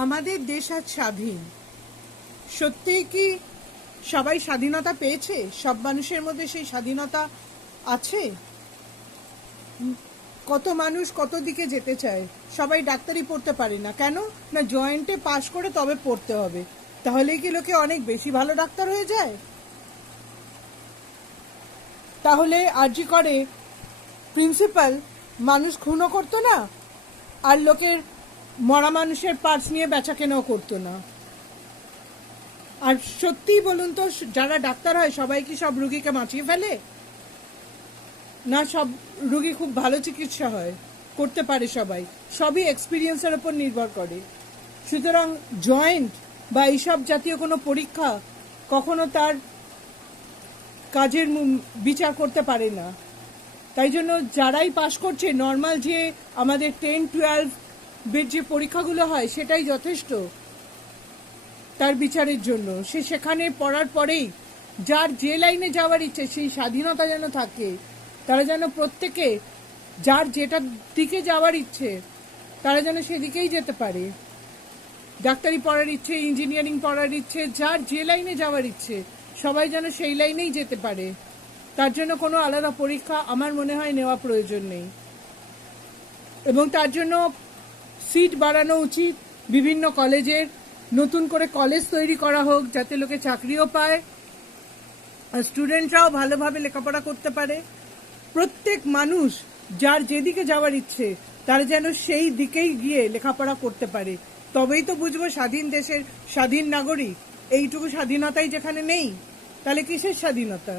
আমাদের দেশ আজ স্বাধীন। সত্যিই কি সবাই স্বাধীনতা পেয়েছে? সব মানুষের মধ্যে সেই স্বাধীনতা আছে? কত মানুষ কত দিকে যেতে চায়। সবাই ডাক্তারি পড়তে পারে না, কেন না? জয়েন্টে পাশ করে তবে পড়তে হবে। তাহলেই কি লোকে অনেক বেশি ভালো ডাক্তার হয়ে যায়? তাহলে আরজি করে প্রিন্সিপাল মানুষ খুনও করতো না, আর লোকের মরা মানুষের পার্টস নিয়ে বেচা কেনাও করতো না। আর সত্যিই বলুন তো, যারা ডাক্তার হয় সবাই কি সব রুগীকে বাঁচিয়ে ফেলে? না, সব রুগী খুব ভালো চিকিৎসা হয়, করতে পারে সবাই। সবই এক্সপিরিয়েন্সের ওপর নির্ভর করে। সুতরাং জয়েন্ট বা এইসব জাতীয় কোনো পরীক্ষা কখনো তার কাজের বিচার করতে পারে না। তাই জন্য যারাই পাশ করছে, নর্মাল যে আমাদের 10-12 বেড যে পরীক্ষাগুলো হয় সেটাই যথেষ্ট তার বিচারের জন্য। সে সেখানে পড়ার পরেই যার যে লাইনে যাওয়ার ইচ্ছে, সেই স্বাধীনতা যেন থাকে। তারা যেন প্রত্যেকে যার যেটার দিকে যাওয়ার ইচ্ছে তারা যেন সেদিকেই যেতে পারে। ডাক্তারি পড়ার ইচ্ছে, ইঞ্জিনিয়ারিং পড়ার ইচ্ছে, যার যে লাইনে যাওয়ার ইচ্ছে সবাই যেন সেই লাইনেই যেতে পারে। তার জন্য কোনো আলাদা পরীক্ষা আমার মনে হয় নেওয়া প্রয়োজন নেই। এবং তার জন্য সিট বাড়ানো উচিত। বিভিন্ন কলেজের নতুন করে কলেজ তৈরি করা হোক, যাতে লোকে চাকরিও পায় আর স্টুডেন্টরাও ভালোভাবে লেখাপড়া করতে পারে। প্রত্যেক মানুষ যার যেদিকে যাওয়ার ইচ্ছে তারা যেন সেই দিকেই গিয়ে লেখাপড়া করতে পারে। তবেই তো বুঝবো স্বাধীন দেশের স্বাধীন নাগরিক। এইটুকু স্বাধীনতাই যেখানে নেই, তাহলে কিসের স্বাধীনতা?